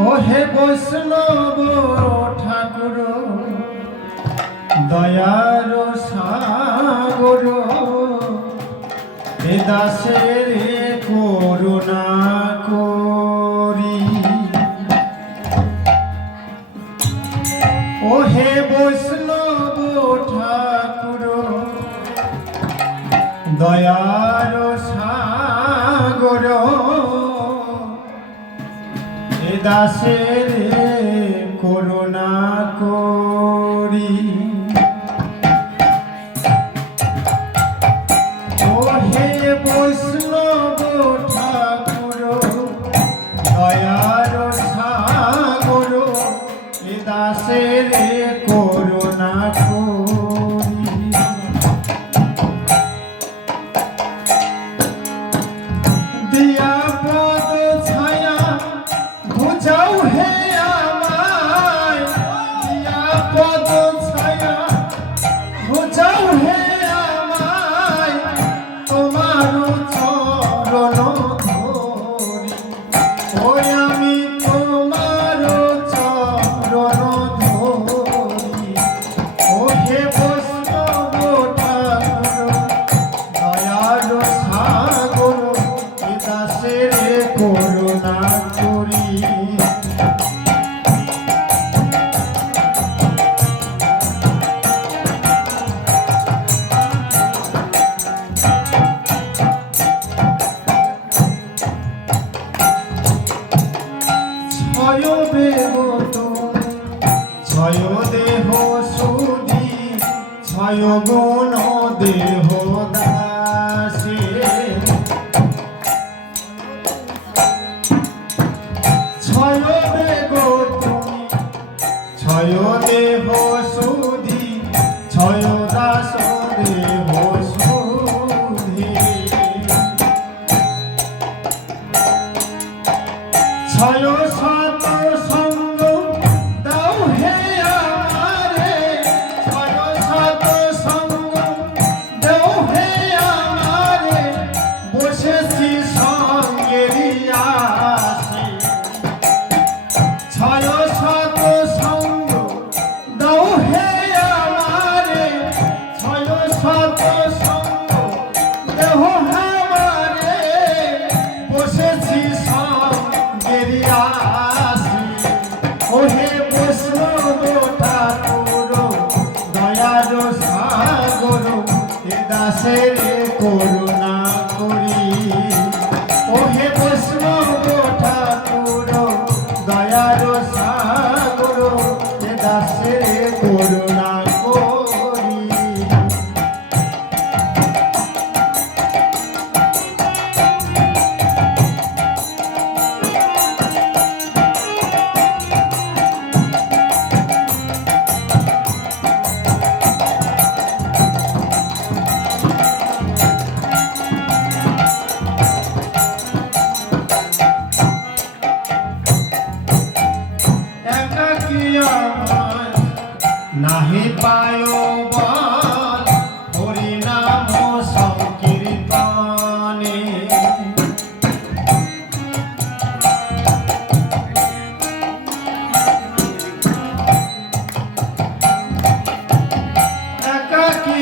ওহে বৈষ্ণব ঠাকুর দয়ার সাগর দাসের দাসের করুণা আসে করুণা।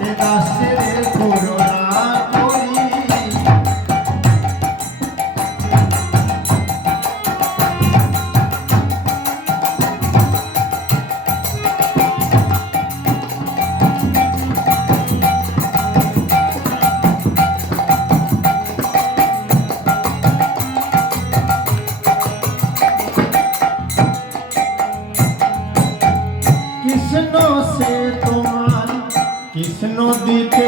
সে দাসের নদীতে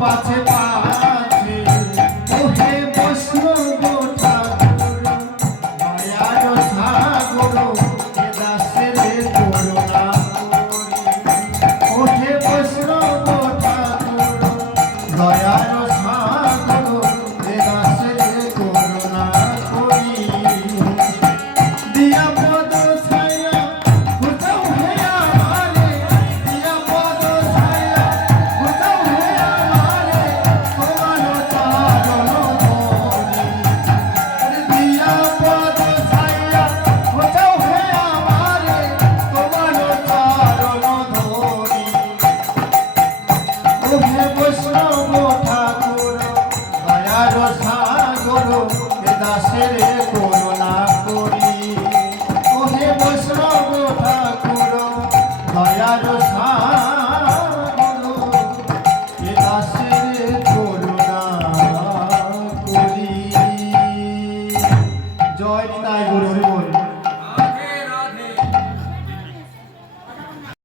পাছে দাসের করুণা